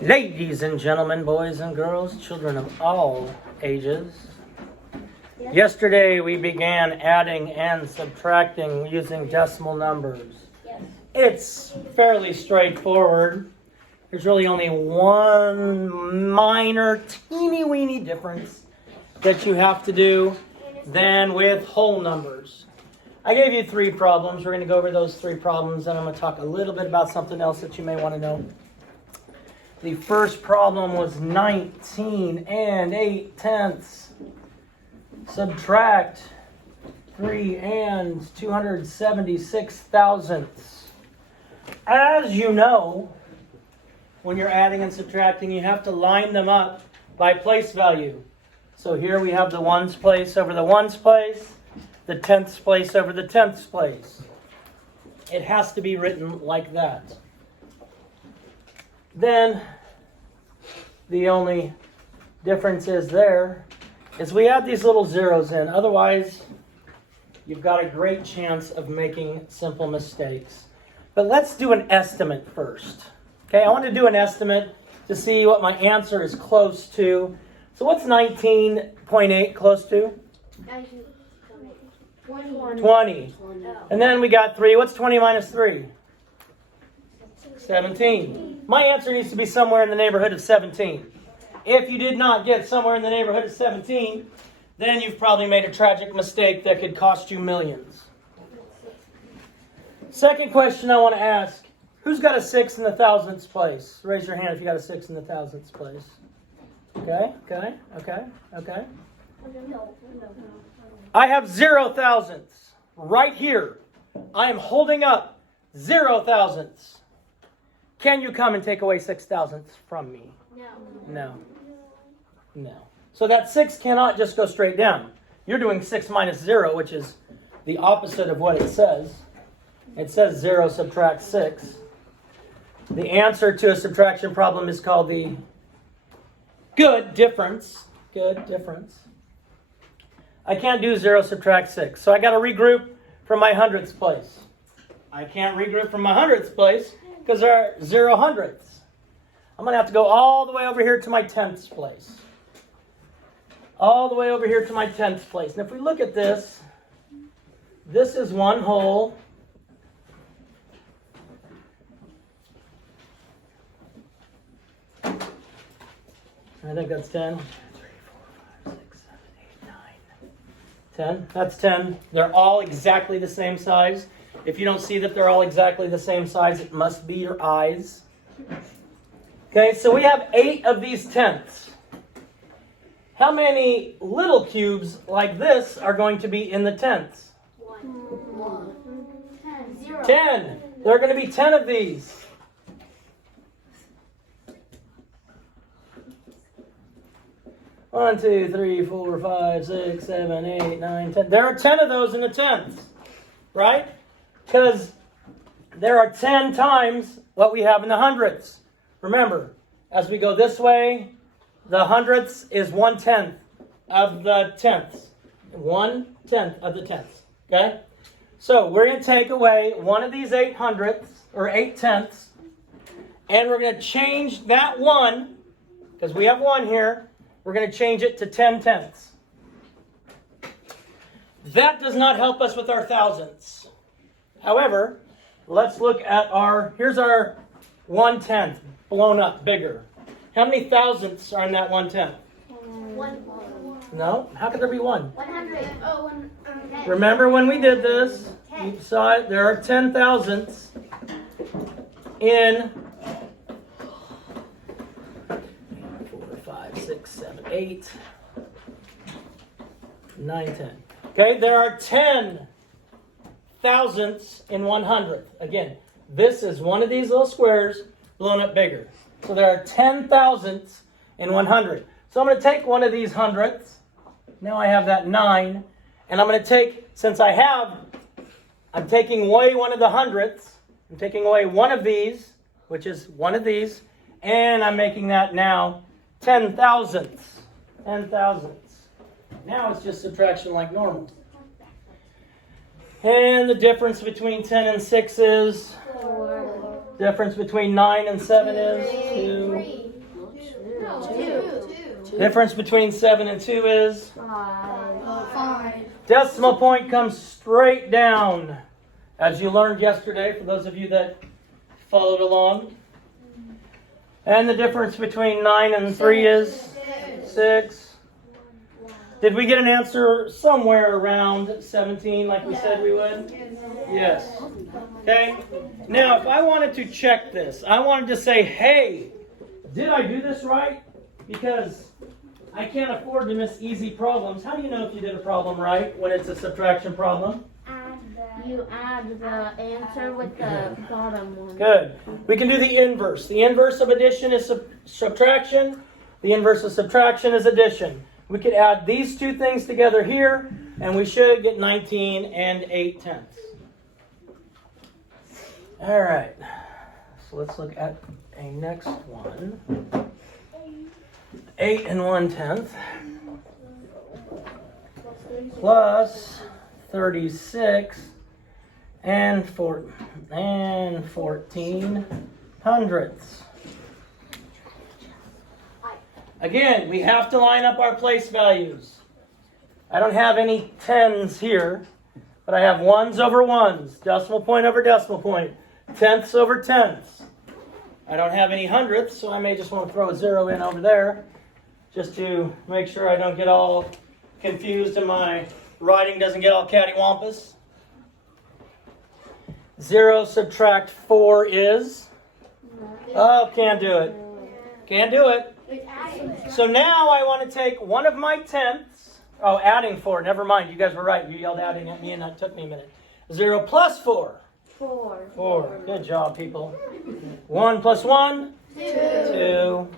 Ladies and gentlemen, boys and girls, children of all ages. Yesterday we began adding and subtracting using decimal numbers. It's fairly straightforward. There's really only one minor, teeny-weeny difference that you have to do than with whole numbers. I gave you 3 problems. We're going to go over those 3 problems, and I'm going to talk a little bit about something else that you may want to know. The first problem was 19 and 8/10. Subtract 3 and 276 thousandths. As you know, when you're adding and subtracting, you have to line them up by place value. So here we have the ones place over the ones place, the tenths place over the tenths place. It has to be written like that. Then the only difference is we add these little zeros in. Otherwise, you've got a great chance of making simple mistakes. But let's do an estimate first. Okay, I want to do an estimate to see what my answer is close to. So what's 19.8 close to? 20. And then we got 3. What's 20 minus 3? 17. My answer needs to be somewhere in the neighborhood of 17. If you did not get somewhere in the neighborhood of 17, then you've probably made a tragic mistake that could cost you millions. Second question I want to ask, who's got a 6 in the thousandths place? Raise your hand if you got a 6 in the thousandths place. Okay. I have 0 thousandths right here. I am holding up 0 thousandths. Can you come and take away 6 thousandths from me? No. So that 6 cannot just go straight down. You're doing 6 minus 0, which is the opposite of what it says. It says 0 subtract 6. The answer to a subtraction problem is called the good difference. I can't do 0 subtract 6. So I got to regroup from my hundredths place. I can't regroup from my hundredths place because there are 0 hundredths. I'm going to have to go all the way over here to my tenths place. All the way over here to my tenths place. And if we look at this, this is one whole. I think that's 10. 3, 4, 5, 6, 7, 8, 9. 10. That's 10. They're all exactly the same size. If you don't see that they're all exactly the same size, it must be your eyes. Okay, so we have 8 of these tenths. How many little cubes like this are going to be in the tenths? 1. 10. 10. There are going to be 10 of these. One, 2, 3, 4, 5, 6, 7, 8, 9, 10. There are 10 of those in the tenths, right? Because there are 10 times what we have in the hundredths. Remember, as we go this way, the hundredths is 1/10 of the tenths. 1/10 of the tenths. Okay? So we're going to take away one of these 8 hundredths, or 8 tenths, and we're going to change that 1, because we have 1 here, we're going to change it to 10 tenths. That does not help us with our thousandths. However, let's look at here's our 1/10, blown up bigger. How many thousandths are in that 1/10? 1. No? How could there be 1? 100. Oh, 1. Remember when we did this, you saw it, there are 10 thousandths in 4, 5, 6, 7, 8, 9, 10. Okay, there are 10 thousandths in 100th. Again, this is one of these little squares blown up bigger. So there are 10 thousandths in 100. So I'm going to take one of these hundredths. Now I have that 9. And I'm going to take, I'm taking away one of the hundredths. I'm taking away one of these, which is one of these. And I'm making that now 10 thousandths. 10 thousandths. Now it's just subtraction like normal. And the difference between 10 and 6 is? 4. Difference between 9 and 7 is? 2. 2. Difference between 7 and 2 is? 5. Decimal point comes straight down. As you learned yesterday, for those of you that followed along. And the difference between 9 and 3 is? 6. Did we get an answer somewhere around 17 like we said we would? Yes. Okay. Now, if I wanted to check this, I wanted to say, hey, did I do this right? Because I can't afford to miss easy problems. How do you know if you did a problem right when it's a subtraction problem? You add the answer with the bottom one. Good. We can do the inverse. The inverse of addition is subtraction. The inverse of subtraction is addition. We could add these two things together here, and we should get 19 and 8/10. All right. So let's look at a next one. 8 and 1/10 plus 36 and 14 hundredths. Again, we have to line up our place values. I don't have any tens here, but I have ones over ones, decimal point over decimal point, tenths over tenths. I don't have any hundredths, so I may just want to throw a 0 in over there just to make sure I don't get all confused and my writing doesn't get all cattywampus. 0 subtract 4 is? Oh, can't do it. Can't do it. So now I want to take one of my tenths. Oh, adding 4. Never mind. You guys were right. You yelled adding at me and that took me a minute. 0 plus 4. 4. Good job, people. 1 plus 1? 2.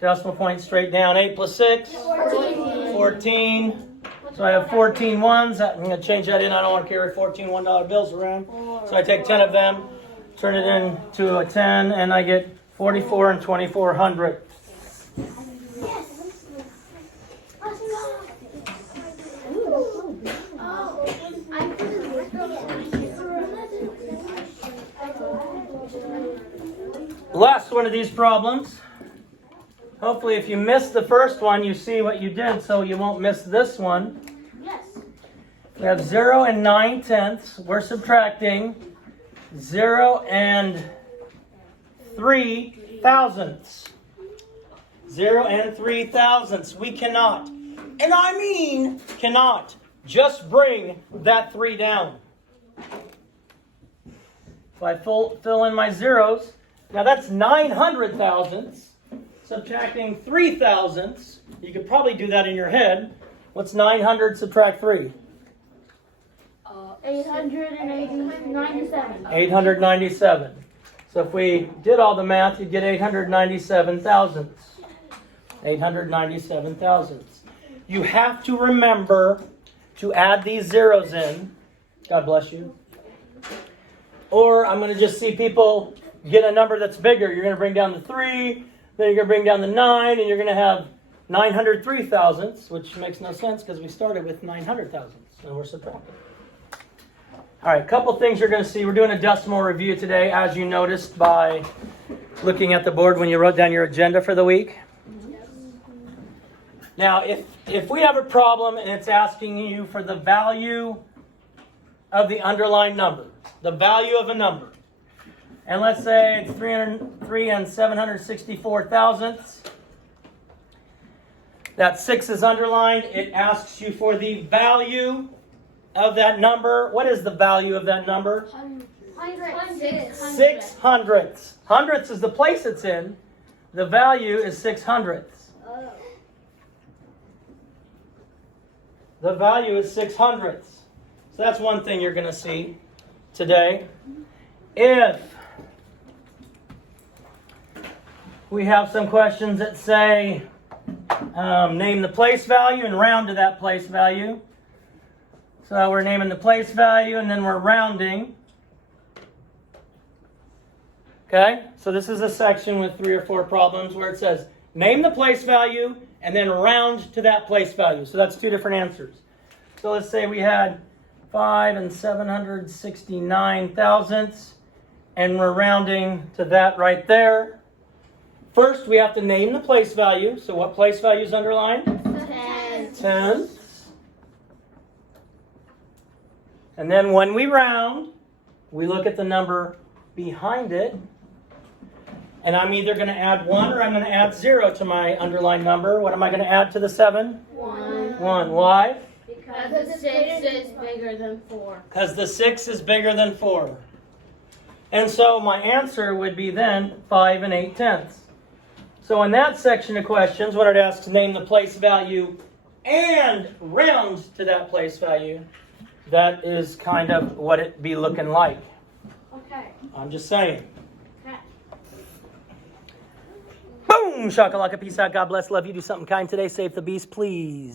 Decimal point straight down. 8 plus 6? 14. So I have 14 ones. I'm going to change that in. I don't want to carry 14 $1 bills around. So I take 10 of them, turn it into a 10, and I get 44 and 24 hundredths. Last one of these problems. Hopefully if you missed the first one, you see what you did so you won't miss this one. Yes. We have 0 and 9/10. We're subtracting 0 and 3 thousandths. 0 and 3 thousandths. We cannot, and I mean cannot, just bring that 3 down. If I fill in my zeros, now that's 900 thousandths. Subtracting 3 thousandths. You could probably do that in your head. What's 900 subtract 3? 897. 897. So if we did all the math, you'd get 897 thousandths. 897 thousandths. You have to remember to add these zeros in. God bless you. Or I'm going to just see people get a number that's bigger. You're going to bring down the 3, then you're going to bring down the 9, and you're going to have 903 thousandths, which makes no sense because we started with 900 thousandths, and we're subtracting. All right, a couple things you're going to see. We're doing a decimal review today, as you noticed by looking at the board when you wrote down your agenda for the week. Now, if we have a problem and it's asking you for the value of the underlying number, the value of a number, and let's say it's 303 and 764 thousandths, that 6 is underlined, it asks you for the value of that number. What is the value of that number? 6 hundredths. Hundredths is the place it's in. The value is 6 hundredths. The value is 6 hundredths. So that's one thing you're going to see today. If we have some questions that say, name the place value and round to that place value. So we're naming the place value and then we're rounding. Okay, so this is a section with 3 or 4 problems where it says name the place value and then round to that place value. So that's 2 different answers. So let's say we had 5 and 769 thousandths and we're rounding to that right there. First, we have to name the place value. So what place value is underlined? 10. Tenths. And then when we round, we look at the number behind it. And I'm either going to add 1 or I'm going to add 0 to my underlined number. What am I going to add to the 7? 1. 1. Why? Because the 6 is bigger than 4. Because the 6 is bigger than 4. And so my answer would be then 5 8/10. So in that section of questions, what it asks to name the place value and round to that place value, that is kind of what it be looking like. Okay. I'm just saying. Okay. Boom! Shakalaka, peace out. God bless. Love you. Do something kind today. Save the beast, please.